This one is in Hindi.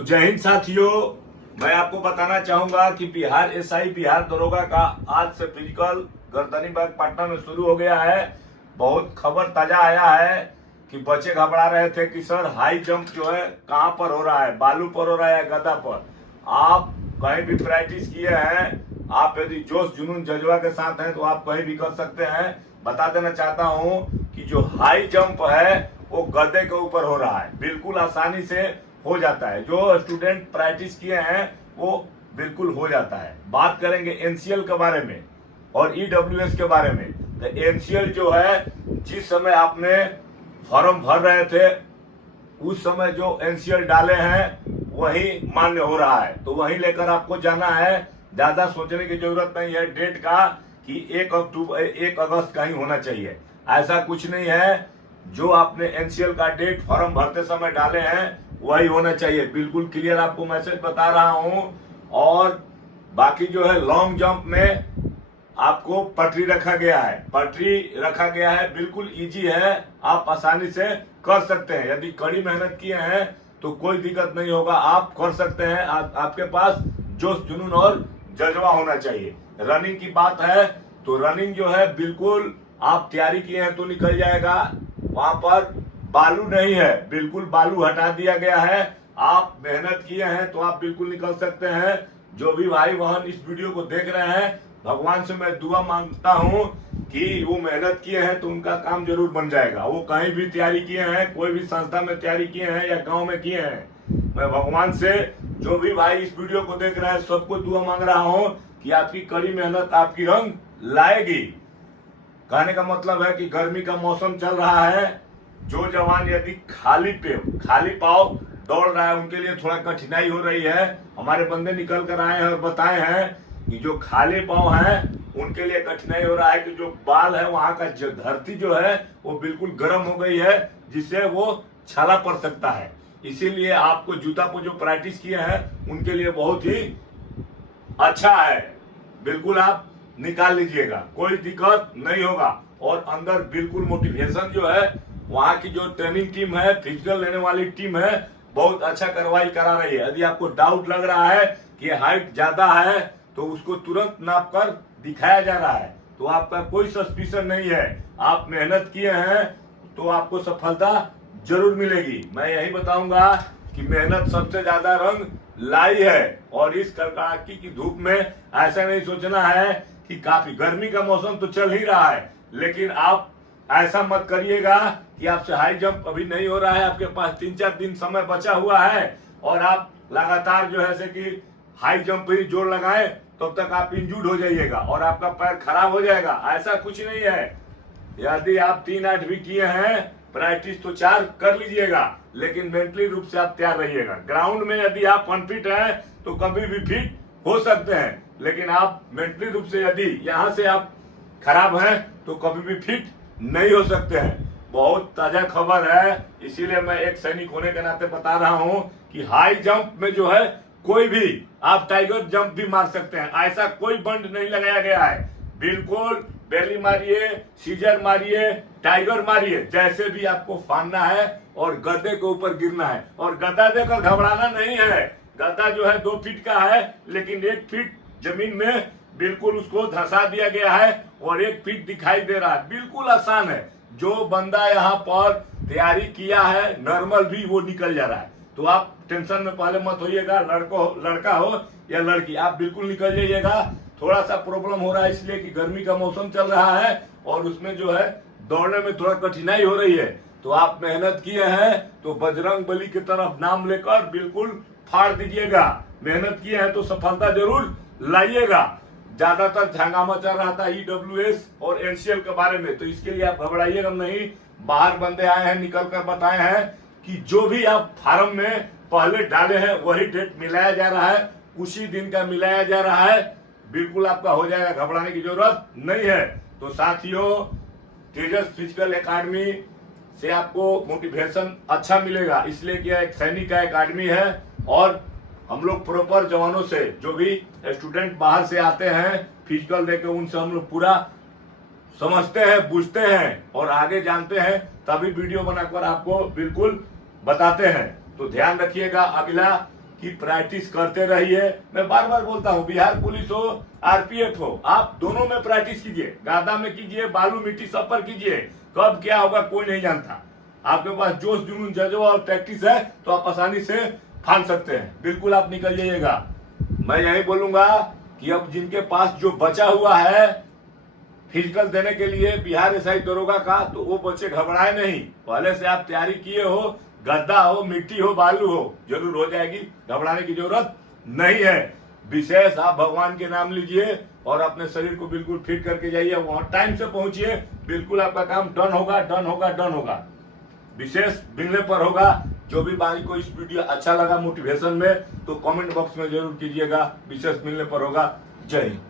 जय हिंद साथियों, मैं आपको बताना चाहूंगा कि बिहार एसआई बिहार दरोगा का आज से फिजिकल गर्दनी बाग पटना में शुरू हो गया है। बहुत खबर ताजा आया है कि बच्चे घबरा रहे थे कि सर हाई जंप जो है कहां पर हो रहा है, बालू पर हो रहा है या गदा पर। आप कहीं भी प्रैक्टिस किए हैं, आप यदि जोश जुनून जज्बा के साथ हैं तो आप कहीं भी कर सकते हैं। बता देना चाहता हूं कि जो हाई जंप है वो गद्दे के ऊपर हो रहा है, बिल्कुल आसानी से हो जाता है। जो स्टूडेंट प्रैक्टिस किए हैं वो बिल्कुल हो जाता है। बात करेंगे एनसीएल के बारे में और ईडब्ल्यूएस के बारे में। तो एनसीएल जो है, जिस समय आपने फॉर्म भर रहे थे उस समय जो एनसीएल डाले हैं वही मान्य हो रहा है, तो वही लेकर आपको जाना है। ज्यादा सोचने की जरूरत नहीं है डेट का कि 1 अगस्त का ही होना चाहिए, ऐसा कुछ नहीं है। जो आपने एनसीएल का डेट फॉर्म भरते समय डाले हैं वही होना चाहिए। बिल्कुल क्लियर आपको मैसेज बता रहा हूं। और बाकी जो है लॉन्ग जंप में आपको पटरी रखा गया है, बिल्कुल इजी है, आप आसानी से कर सकते हैं। यदि कड़ी मेहनत किए हैं तो कोई दिक्कत नहीं होगा, आप कर सकते हैं। आपके पास जोश जुनून और जज्बा होना चाहिए। रनिंग की बात है तो रनिंग जो है बिल्कुल आप तैयारी किए हैं तो निकल जाएगा। वहां पर बालू नहीं है, बिल्कुल बालू हटा दिया गया है। आप मेहनत किए हैं तो आप बिल्कुल निकल सकते हैं। जो भी भाई बहन इस वीडियो को देख रहे हैं, भगवान से मैं दुआ मांगता हूं कि वो मेहनत किए हैं तो उनका काम जरूर बन जाएगा। वो कहीं भी तैयारी किए हैं, कोई भी संस्था में तैयारी किए हैं या गांव में किए हैं, मैं भगवान से जो भी भाई इस वीडियो को देख रहे हैं सबको दुआ मांग रहा हूं कि आपकी कड़ी मेहनत आपकी रंग लाएगी। कहने का मतलब है कि गर्मी का मौसम चल रहा है। जो जवान यदि खाली पाव दौड़ रहा है उनके लिए थोड़ा कठिनाई हो रही है। हमारे बंदे निकल कर आए हैं और बताए हैं कि जो खाली पाव हैं उनके लिए कठिनाई हो रहा है कि जो बाल है वहां का धरती जो है वो बिल्कुल गर्म हो गई है, जिससे वो छाला पड़ सकता है। इसीलिए आपको जूता को जो प्रैक्टिस किए हैं उनके लिए बहुत ही अच्छा है। बिल्कुल आप निकाल लीजिएगा, कोई दिक्कत नहीं होगा। और अंदर बिल्कुल मोटिवेशन जो है, वहां की जो ट्रेनिंग टीम है, फिजिकल लेने वाली टीम है, बहुत अच्छा कार्रवाई करा रही है। यदि आपको डाउट लग रहा है कि हाइट ज्यादा है तो उसको तुरंत नाप कर दिखाया जा रहा है, तो आपका कोई सस्पिशन नहीं है। आप मेहनत किए हैं तो आपको सफलता जरूर मिलेगी। मैं यही बताऊंगा कि मेहनत सबसे ज्यादा रंग लाई है। और इस कड़कड़ाकी की धूप में ऐसा नहीं सोचना है कि काफी गर्मी का मौसम तो चल ही रहा है, लेकिन आप ऐसा मत करिएगा कि आपसे हाई जंप अभी नहीं हो रहा है, आपके पास 3-4 दिन समय बचा हुआ है और आप लगातार जो है से कि हाई जंप पर ही जोर लगाएं, तब तक आप इंजूर्ड हो जाइएगा और आपका पैर खराब हो जाएगा। ऐसा कुछ नहीं है। यदि आप 3-8 भी किए हैं प्रैक्टिस तो 4 कर लीजिएगा, लेकिन मेंटली रूप से आप तैयार रहिएगा। ग्राउंड में यदि आप अनफिट हैं तो कभी भी फिट हो सकते हैं, लेकिन आप मेंटली रूप से यदि यहाँ से आप खराब हैं तो कभी भी फिट नहीं हो सकते हैं। बहुत ताजा खबर है, इसीलिए मैं एक सैनिक होने के नाते बता रहा हूं कि हाई जंप में जो है कोई भी आप टाइगर जंप भी मार सकते हैं। ऐसा कोई बंड नहीं लगाया गया है। बिल्कुल बेली मारिए, सीजर मारिए, टाइगर मारिए, जैसे भी आपको फानना है और गद्दे के ऊपर गिरना है। और गद्दा देकर घबराना नहीं है। गद्दा जो है 2 फीट का है, लेकिन 1 फीट जमीन में बिल्कुल उसको धंसा दिया गया है और 1 फीट दिखाई दे रहा है। बिल्कुल आसान है। जो बंदा यहाँ पर तैयारी किया है नॉर्मल भी वो निकल जा रहा है, तो आप टेंशन में पहले मत होइएगा। लड़का हो या लड़की, आप बिल्कुल निकल जाइएगा। थोड़ा सा प्रॉब्लम हो रहा है इसलिए कि गर्मी का मौसम चल रहा है और उसमें जो है दौड़ने में थोड़ा कठिनाई हो रही है। तो आप मेहनत किए हैं तो बजरंग बली की तरफ नाम लेकर बिल्कुल फाड़ दीजिएगा। मेहनत किए हैं तो सफलता जरूर लाइएगा। ज्यादातर हंगामा चल रहा था ईडब्ल्यूएस और एनसीएल के बारे में, तो इसके लिए आप घबराइएगा नहीं। बाहर बंदे आए हैं, निकल कर बताए हैं कि जो भी आप फार्म में पहले डाले हैं वही डेट मिलाया जा रहा है, उसी दिन का मिलाया जा रहा है। बिल्कुल आपका हो जाएगा, घबराने की जरूरत नहीं है। तो साथियों, तेजस फिजिकल एकेडमी से आपको मोटिवेशन अच्छा मिलेगा, इसलिए कि एक सैनिक का एकेडमी है और हम लोग प्रॉपर जवानों से, जो भी स्टूडेंट बाहर से आते हैं फिजिकल देकर, उनसे हम लोग पूरा समझते हैं, पूछते हैं और आगे जानते हैं, तभी वीडियो बनाकर आपको बिल्कुल बताते हैं। तो ध्यान रखिएगा। अगला कि प्रैक्टिस करते रहिए। मैं बार बार बोलता हूँ, बिहार पुलिस हो, आरपीएफ हो, आप दोनों में प्रैक्टिस कीजिए, गादा में कीजिए, बालू मिट्टी सब पर कीजिए। कब क्या होगा कोई नहीं जानता। आपके पास जोश जुनून जज्बा और प्रैक्टिस है तो आप आसानी से फान सकते हैं। बिल्कुल आप निकल जाइएगा। मैं यही बोलूंगा कि अब जिनके पास जो बचा हुआ है फिजिकल देने के लिए बिहार एसआई दरोगा का, तो वो बच्चे घबराए नहीं। पहले से आप तैयारी किए हो, गद्दा हो, मिट्टी हो, बालू हो, जरूर हो जाएगी, घबराने की जरूरत नहीं है। विशेष आप भगवान के नाम लीजिए और अपने शरीर को बिल्कुल फिट करके जाइए, वहां टाइम से पहुंचिए, बिल्कुल आपका काम डन होगा, डन होगा, डन होगा। विशेष मिलने पर होगा। जो भी भाई को इस वीडियो अच्छा लगा मोटिवेशन में, तो कमेंट बॉक्स में जरूर कीजिएगा। विशेष मिलने पर होगा। जय हिंद।